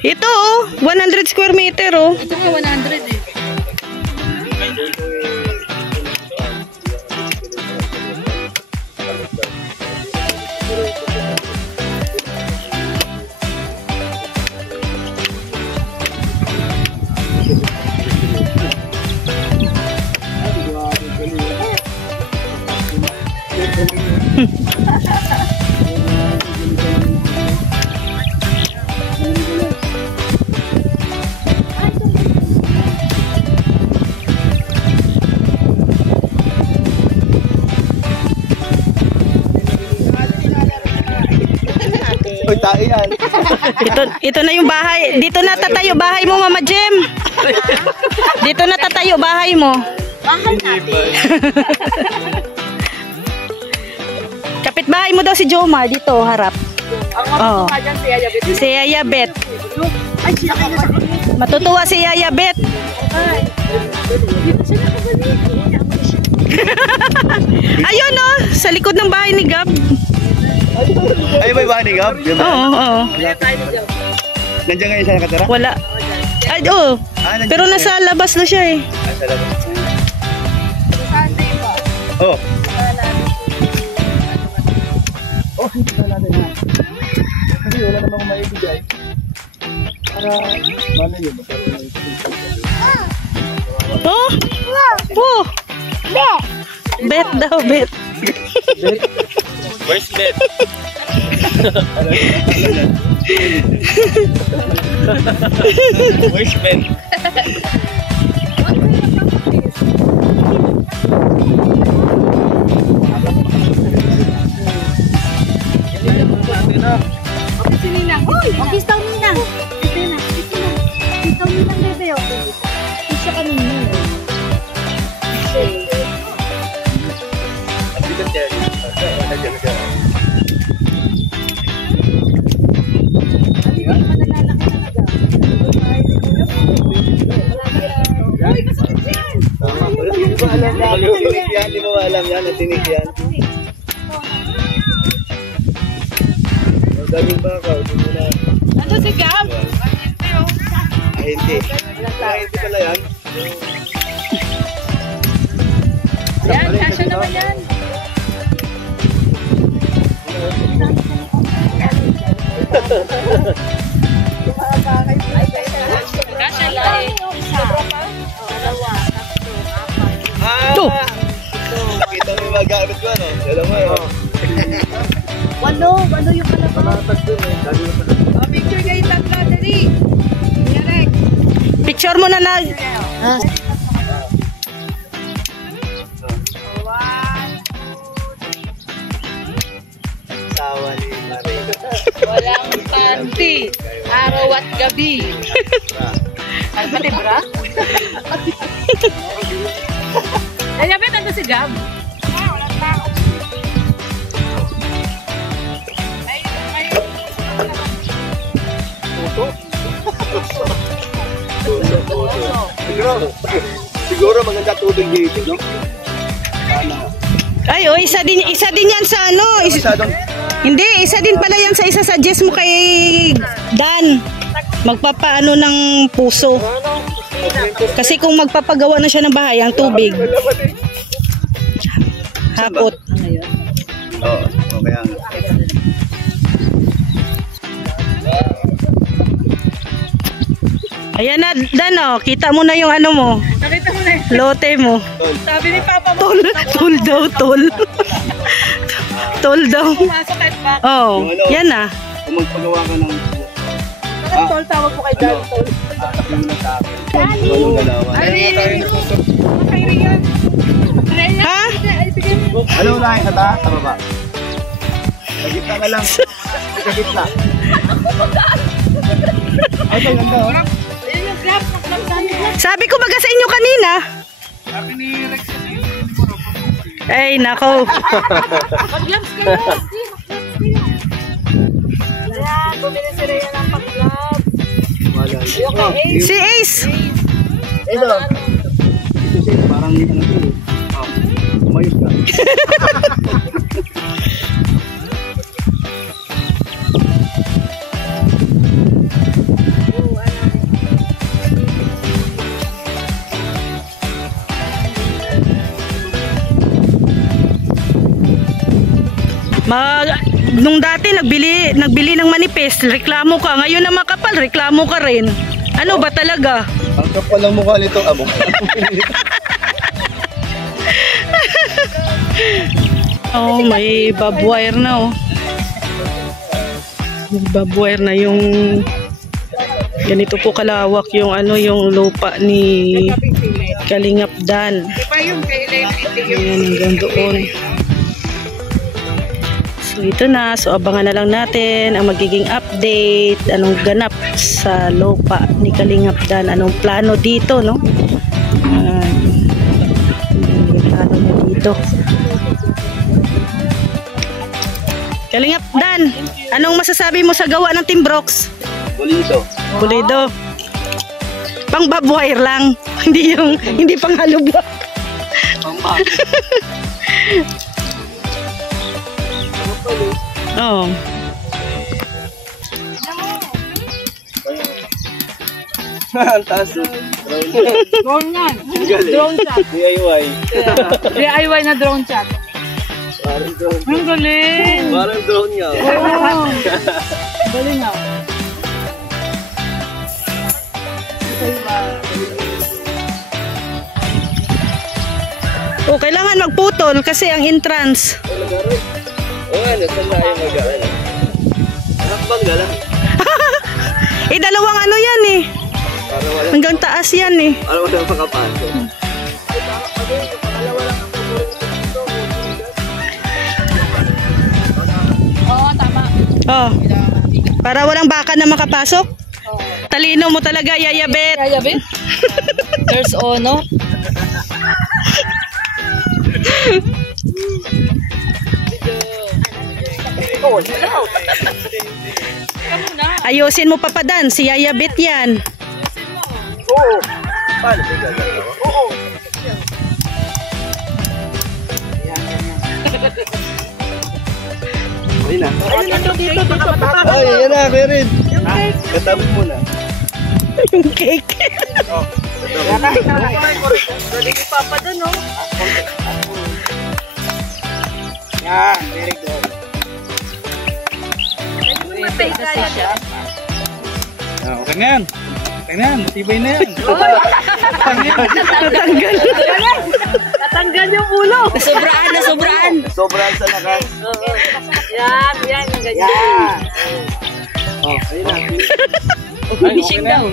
Ito oh, 100 square meter oh. Ito nga 100 eh. Ito na yung bahay. Dito na tatayo bahay mo, Mama Jem. Dito na tatayo bahay mo. Bahay natin. Kapitbahay mo daw si Jomar dito, harap. Ang matutuwa dyan si Yaya Bet. Si Yaya Bet. Ay, siya kayo sa kulit. Matutuwa si Yaya Bet. Ay, dito siya nakagalit. Ayun oh, sa likod ng bahay ni Gab. Ay, may bahay ni Gab? Oo, oo. Nandiyan ngayon siya nakatira? Wala. Ay, oo. Pero nasa labas na siya eh. Nasa labas. Saan tayo ba? Oh. Oh, hindi pa natin na. Kasi wala naman akong maibigay. Para, mana yun? Oh? Oh? Bet daw, bet. Bet? Where's Bet? Where's Bet? Si Ninang. Uy! Office daw Ninang. Office daw Ninang bebe. Office siya kami Ninang. Uy, masakit yan! Hindi mo alam yan, natinig yan. Ang daming baka, hindi mo na. Ano si Gab? Hindi. Hindi pala yan. Yan, kasya naman yan. Kasya lang eh. Dalawa, tatlo, apat. Ito. Kita mo yung magamit ko, ano? Alam mo yun. Walo yung kalabaw. Picture kayo tatlo, dali. Picture mo na na. Sawa ni Marie. Walang panty. Araw at gabi. Ano ba, Tibra? Ay, yapit, ano si Gab? Walang tao. Siguro maganda tubig dito, no? Ay, oh, isa din yan sa ano. Hindi, isa din pala yan sa isa-suggest mo kay Dan. Magpapaano ng puso. Kasi kung magpapagawa na siya ng bahay, ang tubig. Hakot. Oo, kaya nga. Ayan na, Dan, oh, kita mo na yung ano mo. Nakita mo na eh. Lote mo. Sabi ni Papa mo. Tol daw, tol. Tol daw. Pumasok kahit ba? Oh, yan na. Kung magpagawa ka ng... Bakit tol tawag po kay Dan? Tol. Sabihin mo na sa akin. Yung dalawa. Kay Rian. Ha? Ano unahin sa taas? Sa baba? Sa gitna na lang. Sa gitna. Ay, ganda oh. Ayun yung grab. Sabi ko baga sa inyo kanina. Sabi ni Rex kasi, Ay, nako. Mag-gloves kayo. Ayan, bumili si Rhea ng pag-gloves. Okay, Ace. Si Ace. Ito. Parang ano to. Umayos ka. Nung dati nagbili ng manipis, reklamo ka. Ngayon na makapal, reklamo ka rin. Ano ba talaga? Ang kapal ng mukha nitong amo. Oh, may barbed wire na oh. May barbed wire na yung ganito po kalawak yung yung lupa ni Kalingap Dan. Ayan, hanggang doon. So ito na, so abangan na lang natin ang magiging update, anong ganap sa lupa ni Kalingap Dan, anong plano dito, no? Yung plano niya dito. Kalingap Dan, anong masasabi mo sa gawa ng Timbrox? Pulido. Pulido. Pang barbed wire lang, hindi pang hollow block. Oh. Ang taas. Drone yan. Galing. Drone shot. DIY. DIY na drone shot. Parang drone. Ang galing. Parang drone nga. Oo. Galing ah. Oh, kailangan magputol kasi ang entrance. Oo, ano? Saan na yung mag-ano? Nakbang galang. Dalawang yan eh. Para wala. Hanggang taas yan eh. Para wala makapasok. Oo, tama. Oh. Para walang baka na makapasok. Talino mo talaga, Yayabet. Kaya bin? There's no? Ayusin mo pa Dan, si Yayabet yan. Oo. Paano ba gagawin? Oo. Ayun na. Ay, yan na, Merin. Katabi mo na. Yung cake. Yan na. Dali ko papa doon, no? Yan, very good. Okay na yan. Okay na yan, matibay na yan. Natanggal yung ulo. Sobraan. Sobrang sa lakas. Yan, yung ganyan. Yan. Oh, ayun na. Finishing daw.